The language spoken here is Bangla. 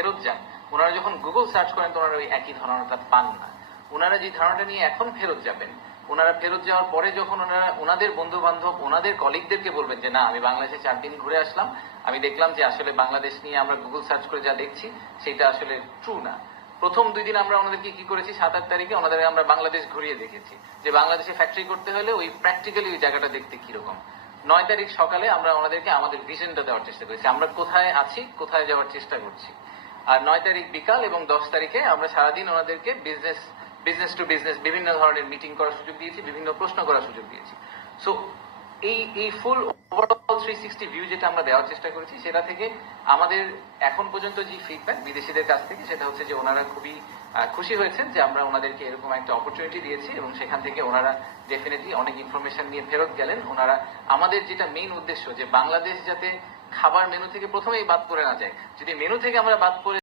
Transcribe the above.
ফেরত যান, ওনারা যখন গুগল সার্চ করেন তো ওনারা ওই একই ধারণাটা পান না। ওনারা যে ধারণাটা নিয়ে এখন ফেরত যাবেন, ওনারা ফেরত যাওয়ার পরে যখন ওনারা ওনাদের বন্ধু বান্ধব ওনাদের কলিগদেরকে বলবেন যে না আমি বাংলাদেশে 4 দিন ঘুরে আসলাম, আমি দেখলাম যে আসলে বাংলাদেশ নিয়ে আমরা গুগল সার্চ করে যা দেখছি সেটা আসলে ট্রু না। প্রথম 2 দিন আমরা ওনাদেরকে কি করেছি, 7-8 তারিখে ওনাদের আমরা বাংলাদেশ ঘুরিয়ে দেখেছি যে বাংলাদেশে ফ্যাক্টরি করতে হলে ওই প্র্যাকটিক্যালি ওই জায়গাটা দেখতে কিরকম। 9 তারিখ সকালে আমরা ওনাদেরকে আমাদের ভিশনটা দেওয়ার চেষ্টা করেছি, আমরা কোথায় আছি, কোথায় যাওয়ার চেষ্টা করছি। আর 9 তারিখ বিকাল এবং 10 তারিখে আমরা সারাদিন ওনাদেরকে বিজনেস টু বিজনেস বিভিন্ন ধরনের মিটিং করার সুযোগ দিয়েছি, বিভিন্ন প্রশ্ন করার সুযোগ দিয়েছি। সো এই ফুল ওভারঅল 360 ভিউ যেটা আমরা দেওয়ার চেষ্টা করেছি, সেটা থেকে আমাদের এখন পর্যন্ত যে ফিডব্যাক বিদেশিদের কাছ থেকে সেটা হচ্ছে যে ওনারা খুবই খুশি হয়েছেন যে আমরা ওনাদেরকে এরকম একটা অপরচুনিটি দিয়েছি এবং সেখান থেকে ওনারা ডেফিনেটলি অনেক ইনফরমেশন নিয়ে ফেরত গেলেন। ওনারা আমাদের যেটা মেইন উদ্দেশ্য যে বাংলাদেশ যাতে খাবার মেনু থেকে প্রথমেই বাদ করে না যায়, যদি মেনু থেকে আমরা বাদ করে